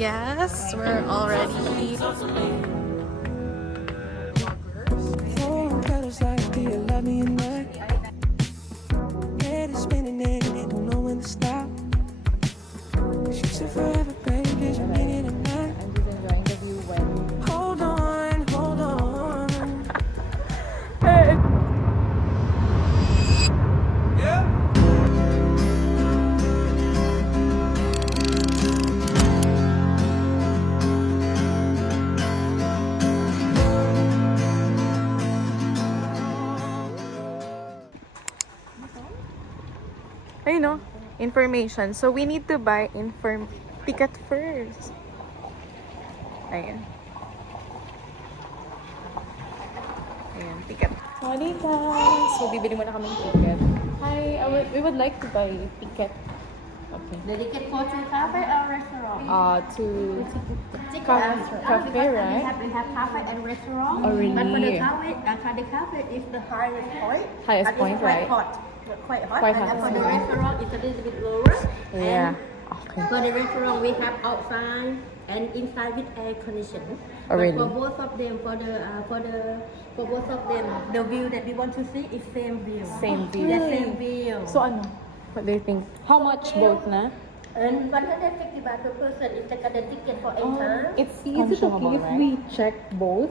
Yes, we're already. Ayun no, information. So we need to buy ticket first. Ayan. Ayan, ticket. Monica! So bibili muna kami ng ticket. Hi, we would like to buy ticket. Okay. The ticket for to cafe or restaurant? To cafe, right? We have cafe and restaurant. Oh, really? But for the cafe is the highest point. Highest and point, it's quite right? hot. Quite hot. Quite and hot. for the restaurant, it's a little bit lower. Yeah. And Okay. for the restaurant, we have outside and inside with air conditioning. Oh, really? But for both of them, for both of them, the view that we want to see is same view. Same view. The same view. So ano? What do you think? How much both na? And 150 baht per person is like the ticket for entire. It's Is it okay if we check both?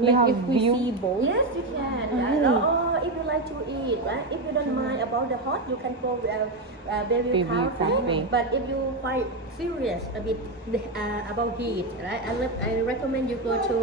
Like if we see both? Yes, you can. Or if you like to eat, right? If you don't mind about the hot, you can go Bayview Bayview Cafe. Cafe. But if you quite serious a bit about heat, right? I recommend you go to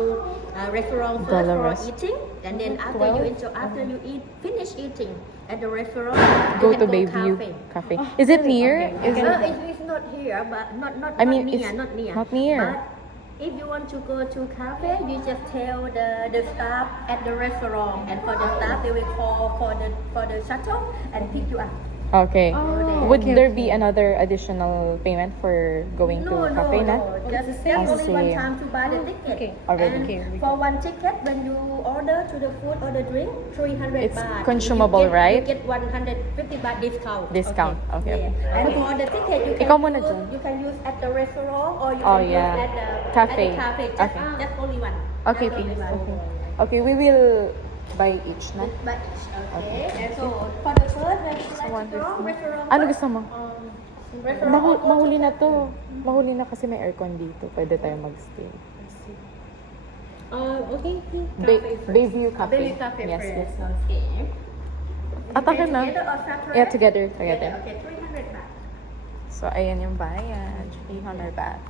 restaurant first Dolores. for eating, and then after you finish eating at the restaurant, Go you to can Bayview cafe. Cafe. Is it near? Is it? It's not here, but not I mean, near, it's not near. not near. But if you want to go to cafe, you just tell the staff at the restaurant, and for the staff they will call for the shuttle and pick you up. Okay. Oh, Would there be another additional payment for going to cafe na? Just Oh, only one same. time to buy the ticket. Okay. Already. And for one ticket, when you order to the food or the drink, 300 It's baht. consumable, right? You get 150 baht discount. Discount, okay. Yeah. And for the ticket, Ikaw muna dyan. you can use at the restaurant or you Oh, can yeah. use at the Cafe. cafe. Okay. Just only one. Okay, Just only please. one. Okay, we will buy each na. But okay. And so for the first, when you like to go, restaurant. Ano gusto mo? Restaurant. Mahuli na to. Mahuli na kasi may aircon dito. Pwede tayo magstay. Okay. Bayview Cafe. Bayview Cafe Yes, first. yes. Okay. Atakan na. Together or separate? Yeah, together. Okay, 300 baht. So, ayan yung bayad. 300 baht.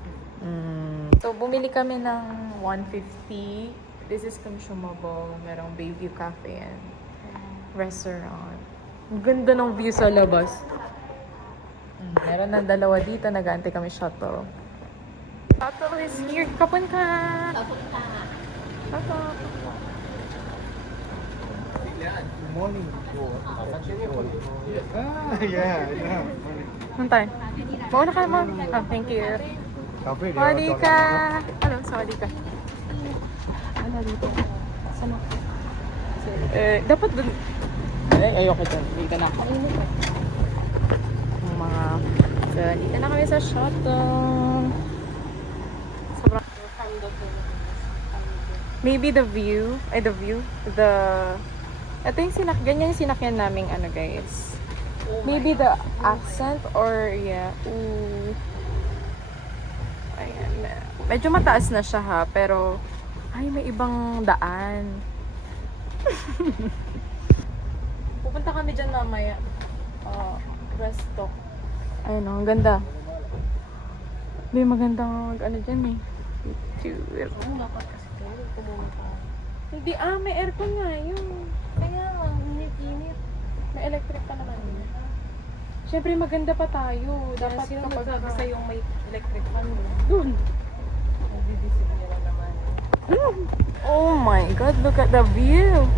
So, bumili kami ng 150. This is consumable. Merong Bayview Cafe and restaurant. Ang ganda ng view sa labas. Meron ng dalawa dito. Nag-aantay kami shuttle. Shuttle is here. Kapun ka! Shuttle. Morning. Yeah. Saan tayo? Mauna ka, ma'am. Oh, thank you. Sawadi ka! Ano? Sawadi ka. Ano dito? Saan ako? Dapat dun. Ayoko dyan. Dito na ako. Yung mga... So, dito na kami sa shuttle. Sobrang... Maybe the view. Ito yung ganyan yung sinakyan naming ano guys. Maybe the accent or yeah. Ooh. Ayan. Medyo mataas na siya ha, pero ay may ibang daan. Pupunta kami dyan mamaya. Resto. Ayun ang ganda. May magandang ano dyan eh. Picture. Hindi may aircon nga yun. Kaya init-init. May electric pa naman yun. Siyempre maganda pa tayo. Dapat kapag basta yung may electric fan doon. Oh my God, look at the view.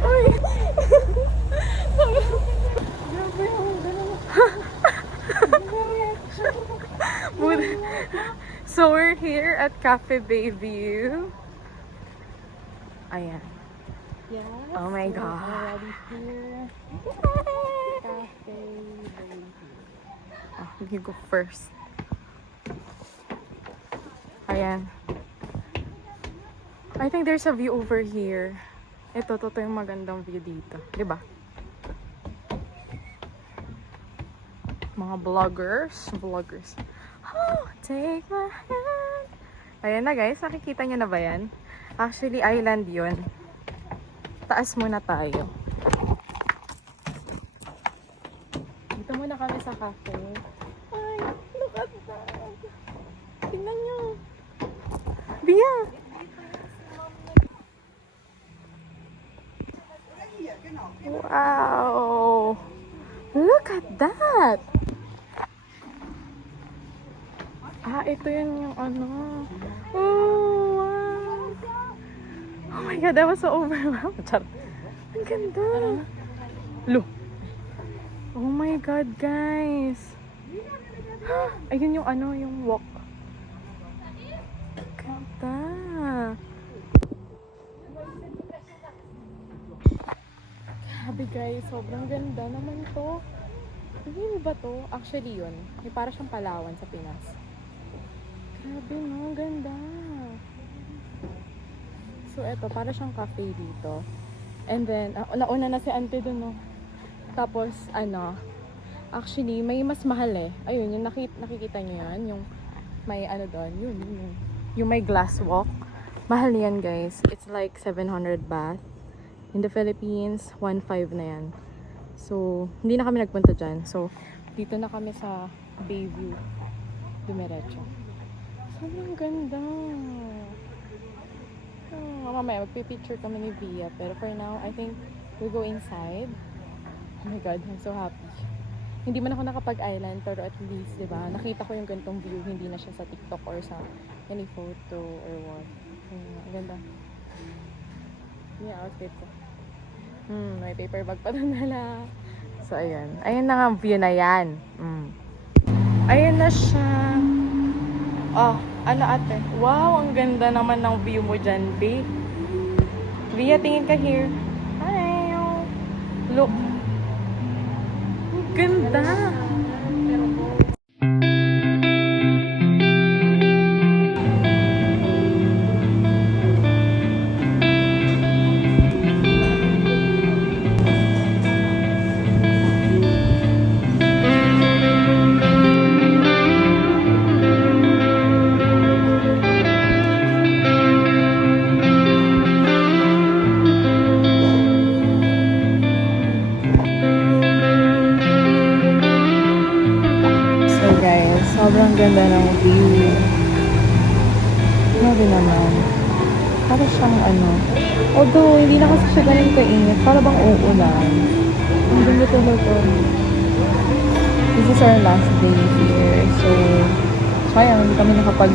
Uy! Grabe yung ganun. So we're here at Cafe Bayview. Ayan. Yes. Oh my God. Already here. Cafe. Oh, You go first. Ayan. I think there's a view over here. Ito yung magandang view dito. Diba? Mga vloggers. Oh, take my hand. Ayan na guys, nakikita nyo na ba yan? Actually, island yun. Taas muna tayo. Dito muna kami sa cafe. Ay, look at that. Tingnan nyo. Bia! Wow! Look at that! Ito yun yung ano. Oh, wow! Oh my God, I was so overwhelmed. Char. Ang ganda. Look. Oh my God, guys. Ayun yung ano, yung walk. Ganda. Grabe guys, sobrang ganda naman to. Hindi ba to? Actually yun. May para siyang Palawan sa Pinas. Grabe no, ganda. So eto, para siyang cafe dito. And then, nauna na si auntie dun no. Tapos, actually, may mas mahal eh. Ayun, yung nakikita nyo yan. Yung may doon, yung may glass walk. Mahal yan guys. It's like 700 baht. In the Philippines, 1.5 na yan. So, hindi na kami nagpunta dyan. So, dito na kami sa Bayview. Dumiretso. Sobrang ganda. Mamaya, magpipicture kami ni Via. Pero for now, I think we'll go inside. Oh my God, I'm so happy. Hindi man ako nakapag-island, pero at least, di ba, nakita ko yung ganitong view. Hindi na siya sa TikTok or sa any photo or what. Ang ganda. Yung outfit ko. May paper bag pa doon nala. So, ayun. Ayun na nga view na yan. Ayun na siya. Oh, ano ate? Wow, ang ganda naman ng view mo dyan, B. Via, tingin ka here. Hi. Look. Ang ganda. Sobrang ganda ng view. Grabe naman. Para siyang although hindi na kasi siya ganun kainit, para bang uulan. Ang ganda talaga. This is our last day here. So, sayang, hindi kami nakapag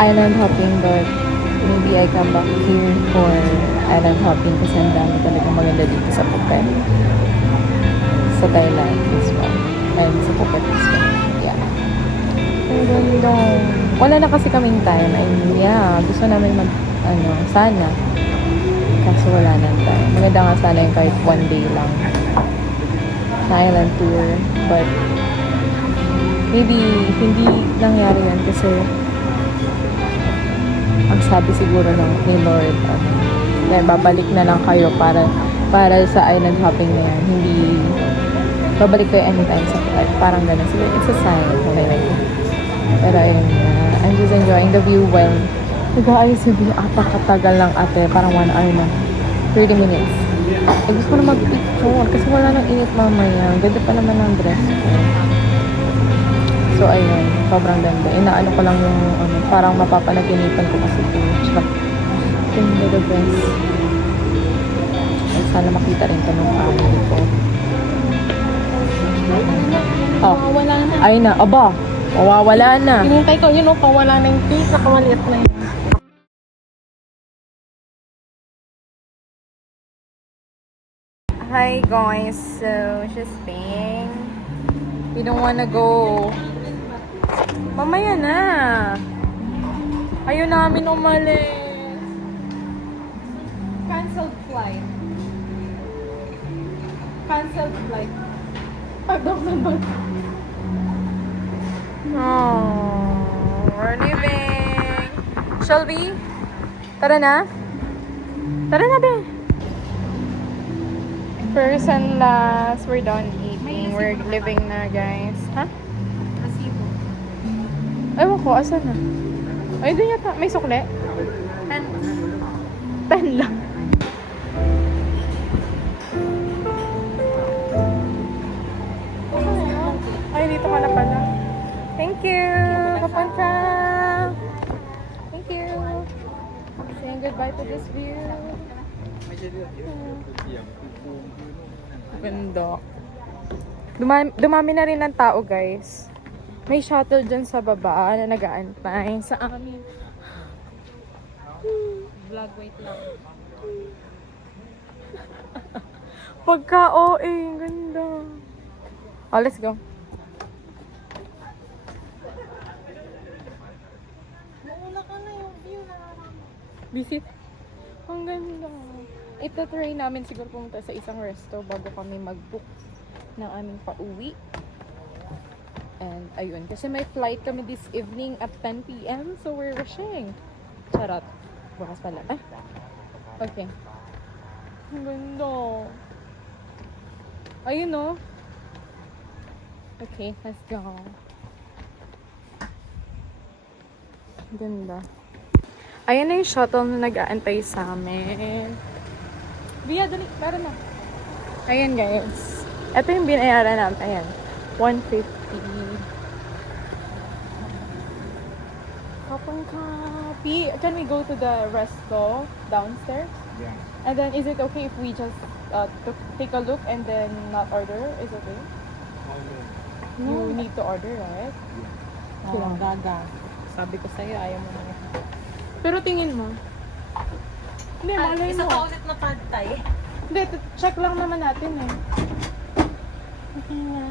island hopping, but maybe I come back here for island hopping kasi ang dami talagang maganda dito sa Phuket. Sa Thailand as well. And sa Phuket as well. Wala na kasi kaming time. I mean, gusto namin sana. Kaso wala na time. Maganda nga sana yung kahit one day lang na island tour. But, maybe, hindi nangyari yan kasi ang sabi siguro ni Lord, babalik na lang kayo para sa island hopping na yan. Hindi, babalik kayo anytime sa Phuket. Parang gano'n. So, it's a sign. Okay, like pero ayun I'm just enjoying the view well. Nag-aayos yung view. Katagal lang ate. Parang 1 hour na. 30 minutes. Gusto ko na mag-picture kasi wala nang init mamaya. Ganda pa naman ang dress ko. So ayun. Sobrang ganda. Inaano ko lang yung parang mapapanaginipan ko kasi ito. Ganda the best. Ay, sana makita rin ito ng family ko. Wala na. Ay na. Aba! Mawawala na. Hinintay ko, pawala na yung cake. Nakawaliit na yun. Hi guys, so just being we don't wanna go. Mamaya na. Ayaw namin umalis. Cancelled flight. Cancelled flight. Pagdok na ba? Oh, we're leaving. Shelby, tara na. Tara na, be. First and last, we're done eating. We're leaving na, guys. Ha? Resibo. Ewan ko, asan na? Ay, doon yata. May sukle? 10 lang. Ay, dito ka na pala. Thank you. Papunta. Thank you. Saying goodbye to this view. Ganda. Dumami na rin ng tao, guys. May shuttle dyan sa baba na nag-aantay sa amin. Vlog, wait lang. Pagka-OA, ganda. Oh, let's go. Mauna ka na yung view na. Visit. Ang ganda. Ito-try namin siguro pumunta sa isang resto bago kami mag-book ng aming pauwi. And ayun, kasi may flight kami this evening at 10 p.m. So we're rushing. Charot. Bukas pala. Ah. Okay. Ang ganda. Ayun oh. Okay, let's go. Ganda. Ayan na yung shuttle na nag-aantay sa amin. Via, dali. Meron na. Ayan, guys. Ito yung binayaran namin. Ayan. 150. Kapang copy. Can we go to the resto downstairs? Yeah. And then, is it okay if we just take a look and then not order? Is it okay? You need to order, right? Oh, gaga. Sabi ko sa'yo, ayaw mo na. Pero tingin mo. Hindi, malay Isa mo. pa ulit na pad thai. Hindi, check lang naman natin eh. Okay na.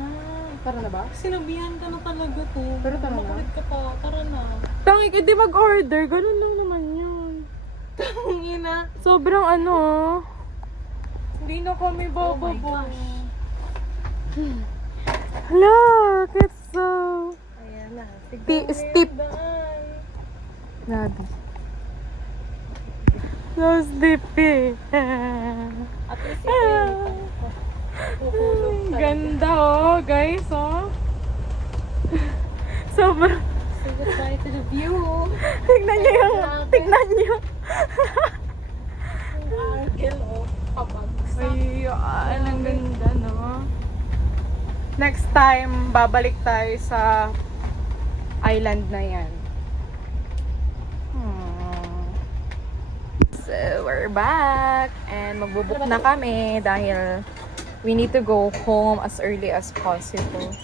Tara na ba? Sinabihan ka na talaga to. Pero tara na. Makulit ka pa. Tara na. Tangi, di mag-order. Ganun lang naman yun. Tangina. Sobrang ano. Hindi na kami Oh my bababo. gosh. Look, it's so... Ayan na. Steep. Grabe. So sleepy. At least ito yung kukulog tayo. Ganda oh, guys, oh. Sobrang... Say goodbye to the view. Tignan niyo yung... Tignan niyo. Argel o pabagsak. Ayun, ang ganda, no? Next time, babalik tayo sa island na yan. So, we're back. And magbubook na kami dahil we need to go home as early as possible.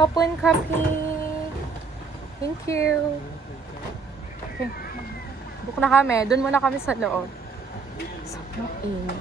Kapun kapi. Thank you. Okay. Book na kami. Doon muna kami sa loob. Sobrang init.